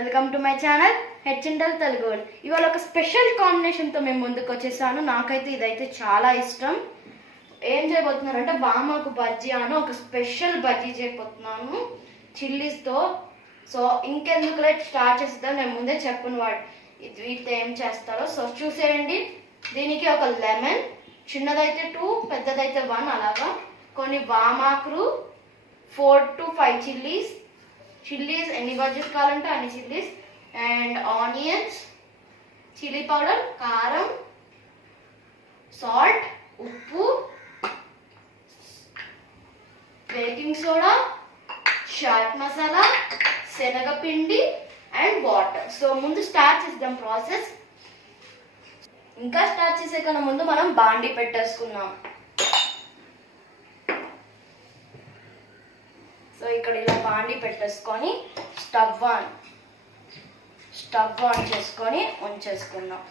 Welcome to my channel హెచ్ఎండల్ తెలుగు. ఇవాళ ఒక స్పెషల్ కాంబినేషన్తో మేము ముందుకు వచ్చేసాను. నాకైతే ఇదైతే చాలా ఇష్టం. ఏం చేయబోతున్నారంటే వామాకు బజ్జీ అని ఒక స్పెషల్ బజ్జీ చేయబోతున్నాను చిల్లీస్తో. సో ఇంకెందుకు లైట్ స్టార్ట్ చేస్తాను. నేను ముందే చెప్పను వీటితో ఏం చేస్తారో. సో చూసేయండి. దీనికి ఒక లెమన్, చిన్నదైతే 2, పెద్దదైతే 1, అలాగా కొన్ని వామాకులు, 4 to 5 చిల్లీస్ ఎన్ని బజ్జీస్ కావాలంటే అన్ని chillies, and onions, chilli powder, కారం, సాల్ట్, ఉప్పు, బేకింగ్ సోడా, చాట్ మసాలా, శనగపిండి అండ్ వాటర్. సో ముందు స్టార్ట్ చేద్దాం ప్రాసెస్. ఇంకా స్టార్ట్ చేసే కన్నా ముందు మనం బాండి పెట్టేసుకున్నాం. సో ఇక్కడ ఇలా బాండి పెట్టేసుకొని స్టవ్ ఆన్ చేసుకొని ఉంచేసుకున్నాం.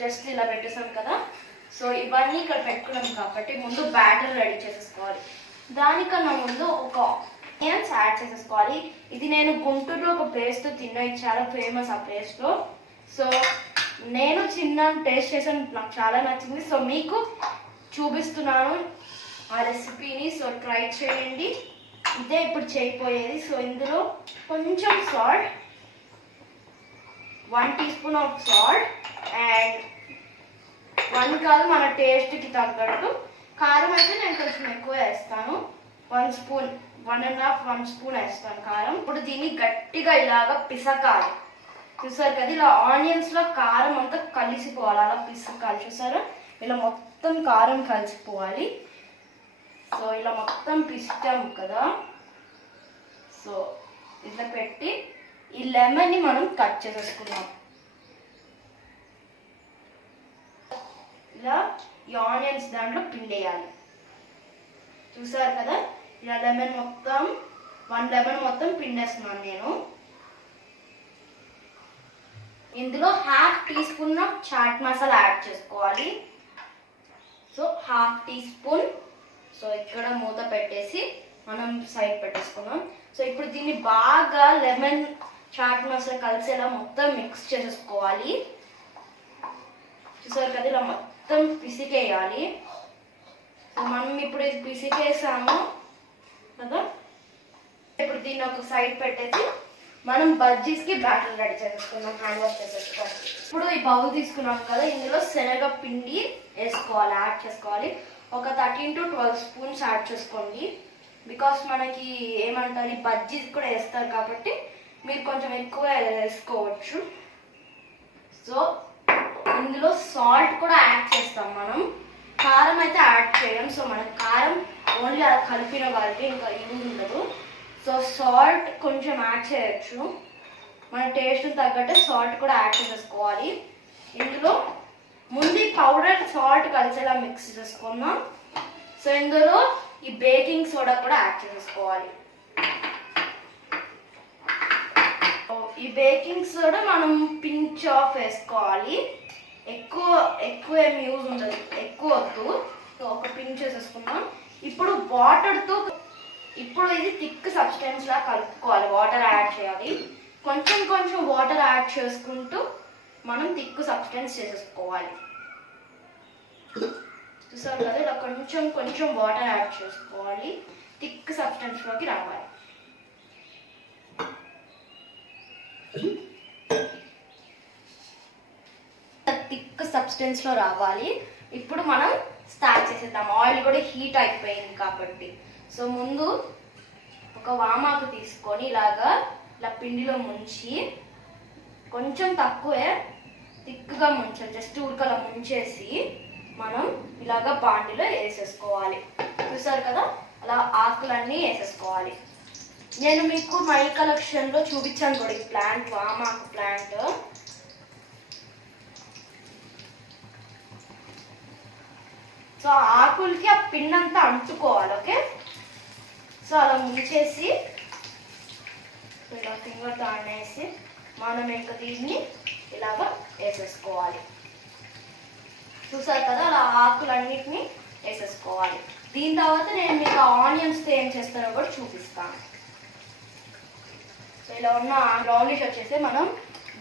జస్ట్ ఇలా పెట్టేసాం కదా. సో ఇవన్నీ ఇక్కడ పెట్టుకున్నాం కాబట్టి ముందు బ్యాటర్ రెడీ చేసేసుకోవాలి. దానికన్నా ముందు ఒక ఆనియన్స్ యాడ్ చేసేసుకోవాలి. ఇది నేను గుంటూరులో ఒక ప్లేస్తో తిన్నా, ఇది చాలా ఫేమస్ ఆ ప్లేస్లో. సో నేను చిన్న టేస్ట్ చేసాను, నాకు చాలా నచ్చింది. సో మీకు చూపిస్తున్నాను ఆ రెసిపీని. సో ట్రై చేయండి. ఇదే ఇప్పుడు చేయకపోయేది. సో ఇందులో కొంచెం salt, 1 teaspoon of salt, and 1 కాదు మన టేస్ట్కి తగ్గట్టు కారం అయితే నేను కొంచెం ఎక్కువ వేస్తాను. 1 స్పూన్, 1.5 స్పూన్ వేస్తాను కారం. ఇప్పుడు దీన్ని గట్టిగా ఇలాగా పిసకాలి. చూసారు కదా, ఇలా ఆనియన్స్లో కారం అంతా కలిసిపోవాలి, అలా పిసకాలి. చూసారా, ఇలా మొత్తం కారం కలిసిపోవాలి. సో ఇలా మొత్తం పిసికాం కదా. సో ఇట్లా పెట్టి ఈ లెమన్ని మనం కట్ చేసేసుకున్నాం. ఇలా ఈ ఆనియన్స్ దాంట్లో పిండేయాలి. చూసారు కదా, ఇలా లెమన్ మొత్తం 1 లెమన్ మొత్తం పిండేస్తున్నాను నేను. ఇందులో 1/2 teaspoon of chaat masala add చేసుకోవాలి. So 1/2 teaspoon. సో ఇక్కడ మూత పెట్టేసి మనం సైడ్ పెట్టేసుకున్నాం. సో ఇప్పుడు దీన్ని బాగా లెమన్ చాట్ మసాలా కలిసేలా మొత్తం మిక్స్ చేసేసుకోవాలి. చూసారు కదా, ఇలా మొత్తం పిసికేయాలి. సో మనం ఇప్పుడు ఇది పిసికేసాము కదా. ఇప్పుడు దీన్ని ఒక సైడ్ పెట్టేసి మనం బజ్జీస్కి బ్యాటర్ రెడీ చేసుకున్నాం. హ్యాండ్ వాష్ చేసేసుకోవాలి. ఇప్పుడు ఈ బౌల్ తీసుకున్నాం కదా, ఇందులో శనగపిండి వేసుకోవాలి, యాడ్ చేసుకోవాలి. ఒక 13 to 12 స్పూన్స్ యాడ్ చేసుకోండి. బికాస్ మనకి ఏమంటారు, ఈ బజ్జీస్ కూడా వేస్తారు కాబట్టి మీరు కొంచెం ఎక్కువ వేసుకోవచ్చు. సో ఇందులో సాల్ట్ కూడా యాడ్ చేస్తాం మనం. కారం అయితే యాడ్ చేయం. సో మనకి కారం ఓన్లీ అలా కలిపిన వాళ్ళకి ఇంకా యూజ్ ఉండదు. సో సాల్ట్ కొంచెం యాడ్ చేయొచ్చు, మన టేస్ట్ తగ్గట్టే సాల్ట్ కూడా యాడ్ చేసేసుకోవాలి. ఇందులో ముందు పౌడర్ సాల్ట్ కలిసేలా మిక్స్ చేసుకున్నాం. సో ఇందులో ఈ బేకింగ్ సోడా కూడా యాడ్ చేసేసుకోవాలి. ఈ బేకింగ్ సోడా మనం పించ్ ఆఫ్ వేసుకోవాలి. ఎక్కువ ఏం యూజ్ ఉండదు, ఎక్కువ వద్దు. సో ఒక పించ్ వేసేసుకున్నాం. ఇప్పుడు వాటర్తో, ఇప్పుడు ఇది థిక్ సబ్స్టెన్స్ లా కలుపుకోవాలి. వాటర్ యాడ్ చేయాలి. కొంచెం వాటర్ యాడ్ చేసుకుంటూ మనం థిక్ సబ్స్టెన్స్ చేసేసుకోవాలి. చూసారు కదా, ఇలా కొంచెం వాటర్ యాడ్ చేసుకోవాలి. థిక్ సబ్స్టెన్స్ లోకి రావాలి. థిక్ సబ్స్టెన్స్ లో రావాలి. ఇప్పుడు మనం స్టార్ట్ చేసేద్దాం. ఆయిల్ కూడా హీట్ అయిపోయింది కాబట్టి. సో ముందు ఒక వామాకు తీసుకొని ఇలా పిండిలో ముంచి, కొంచెం తక్కువే, థిక్గా ముంచాలి. జస్ట్ ఉడకలా ముంచేసి మనం ఇలాగా బాండిలో వేసేసుకోవాలి. చూసారు కదా, అలా ఆకులన్నీ వేసేసుకోవాలి. నేను మీకు మై కలెక్షన్లో చూపించాను కూడా ఈ ప్లాంట్, వామాకు ప్లాంట్. సో ఆకులకి ఆ పిండి అంతా అంటుకోవాలి. ఓకే, సో అలా ముంచేసి ఇలా ఫింగర్తో అనేసి మనం ఇంకా దీన్ని ఇలాగా వేసేసుకోవాలి. చూసారు కదా, అలా ఆకులన్నిటిని వేసేసుకోవాలి. దీని తర్వాత నేను మీకు ఆనియన్స్తో ఏం చేస్తానో కూడా చూపిస్తాను. ఇలా ఉన్న బ్రౌనిష్ వచ్చేసి మనం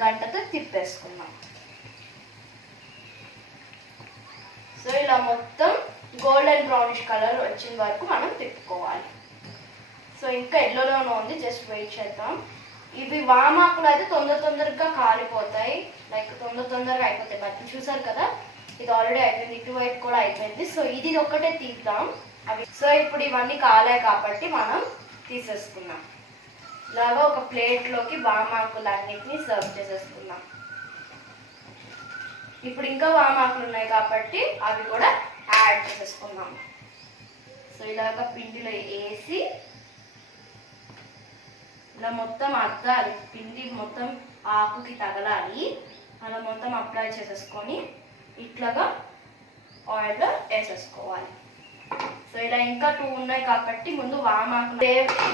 గంటతో తిప్పేసుకున్నాం. సో ఇలా మొత్తం గోల్డెన్ బ్రౌనిష్ కలర్ వచ్చిన వరకు మనం తిప్పుకోవాలి. సో ఇంకా ఎల్లోలోనే ఉంది, జస్ట్ వెయిట్ చేద్దాం. ఇవి వామాకులు అయితే తొందరగా కాలిపోతాయి, లైక్ తొందరగా అయిపోతాయి. బజ్జీ చూసారు కదా, ఇది ఆల్రెడీ అయిపోయింది, ఇటువైపు కూడా అయిపోయింది. సో ఇది ఒక్కటే తీద్దాం అవి. సో ఇప్పుడు ఇవన్నీ కాలాయి కాబట్టి మనం తీసేసుకున్నాం. ఇలాగా ఒక ప్లేట్లోకి వామాకులన్నిటిని సర్వ్ చేసేసుకున్నాం. ఇప్పుడు ఇంకా వామాకులు ఉన్నాయి కాబట్టి అవి కూడా యాడ్ చేసేసుకున్నాం. సో ఇలాగ పిండిలో వేసి ఇలా మొత్తం అద్దాలి, పిండి మొత్తం ఆకుకి తగలాలి. అలా మొత్తం అప్లై చేసేసుకొని ఇట్లాగా ఆయిల్లో వేసేసుకోవాలి. సో ఇలా ఇంకా 2 ఉన్నాయి కాబట్టి ముందు వామాకు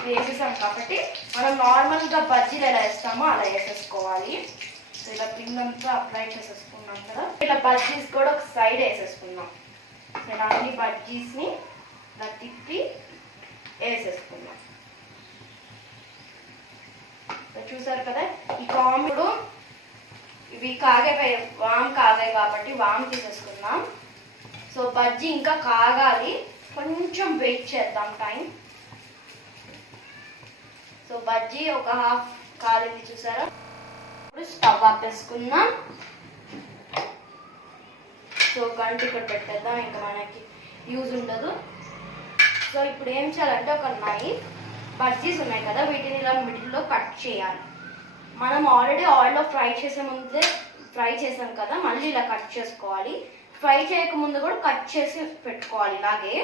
వేసేసాం కాబట్టి మనం నార్మల్గా బజ్జీలు ఎలా వేస్తామో అలా వేసేసుకోవాలి. సో ఇలా పిండి అంతా అప్లై చేసేసుకున్నాం కదా, ఇలా బజ్జీస్ కూడా ఒక సైడ్ వేసేసుకున్నాం. సో ఇలా అన్ని బజ్జీస్ని ఇలా తిప్పి వేసేసుకున్నాం. చూసారు కదా, ఈ కాంబిడు ఇవి కాగాయి, వామ్ కాగాయి కాబట్టి వామ్ తీసేసుకున్నాం. సో బజ్జీ ఇంకా కాగాలి, కొంచెం వెయిట్ చేద్దాం టైం. సో బజ్జీ ఒక హాఫ్ కాలింది చూసారా. ఇప్పుడు స్టవ్ ఆపేసుకున్నాం. సో గంట ఇక్కడ పెట్టేద్దాం, ఇంకా మనకి యూజ్ ఉండదు. సో ఇప్పుడు ఏం చేయాలంటే ఒక నైఫ్, బజ్జీస్ ఉన్నాయి కదా వీటిని ఇలా మిడిల్లో కట్ చేయాలి. మనం ఆల్రెడీ ఆయిల్లో ఫ్రై చేసే ముందే ఫ్రై చేసాం కదా, మళ్ళీ ఇలా కట్ చేసుకోవాలి. ఫ్రై చేయకముందు కూడా కట్ చేసి పెట్టుకోవాలి ఇలాగే,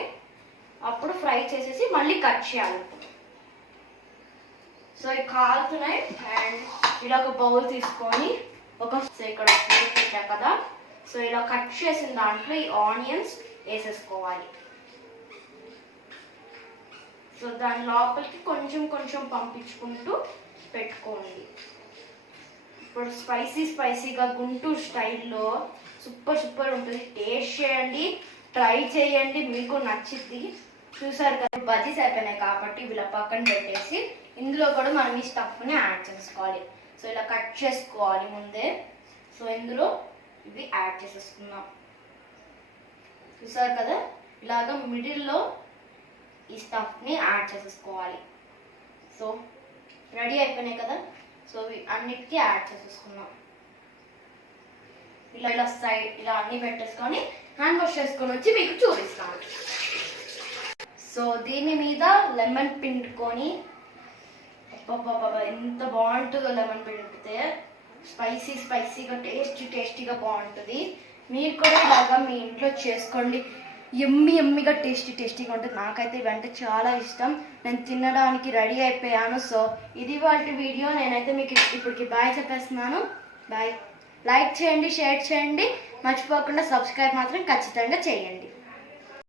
అప్పుడు ఫ్రై చేసేసి మళ్ళీ కట్ చేయాలి. సో ఇవి కాలుతున్నాయి. అండ్ ఇలా ఒక బౌల్ తీసుకొని ఇక్కడ ప్లేట్ పెట్టా కదా, సో ఇలా కట్ చేసిన దాంట్లో ఈ ఆనియన్స్ వేసేసుకోవాలి. సో దాని లోపలికి కొంచెం పంపించుకుంటూ పెట్టుకోండి. ఇప్పుడు స్పైసీగా గుంటూరు స్టైల్లో సూపర్ ఉంటుంది. టేస్ట్ చేయండి, ట్రై చేయండి, మీకు నచ్చిద్ది. చూసారు కదా, బజ్జీస్ అయిపోయినాయి కాబట్టి ఇలా పక్కన పెట్టేసి ఇందులో కూడా మనం ఈ స్టఫ్ని యాడ్ చేసుకోవాలి. సో ఇలా కట్ చేసుకోవాలి ముందే. సో ఇందులో ఇవి యాడ్ చేసేసుకున్నాం. చూసారు కదా, ఇలాగ మిడిల్లో ఈ స్టఫ్ని యాడ్ చేసేసుకోవాలి. సో రెడీ అయిపోయినాయి కదా, సో అన్నిటికీ యాడ్ చేసేసుకున్నాం. ఇలా సైడ్ ఇలా అన్ని పెట్టేసుకొని హ్యాండ్ వాష్ చేసుకొని వచ్చి మీకు చూపిస్తాను. సో దీని మీద లెమన్ పిండుకొని, ఎంత బాగుంటుందో లెమన్ పిండితే, స్పైసీగా టేస్టీగా బాగుంటుంది. మీరు కూడా ఇలాగా మీ ఇంట్లో చేసుకోండి, ఎమ్మిగా టేస్టీగా ఉంటుంది. నాకైతే ఇవంటే చాలా ఇష్టం, నేను తినడానికి రెడీ అయిపోయాను. సో ఇది వాటి వీడియో. నేనైతే మీకు ఇప్పటికి బాయ్ చెప్పేస్తున్నాను. బాయ్. లైక్ చేయండి, షేర్ చేయండి, మర్చిపోకుండా సబ్స్క్రైబ్ మాత్రం ఖచ్చితంగా చేయండి.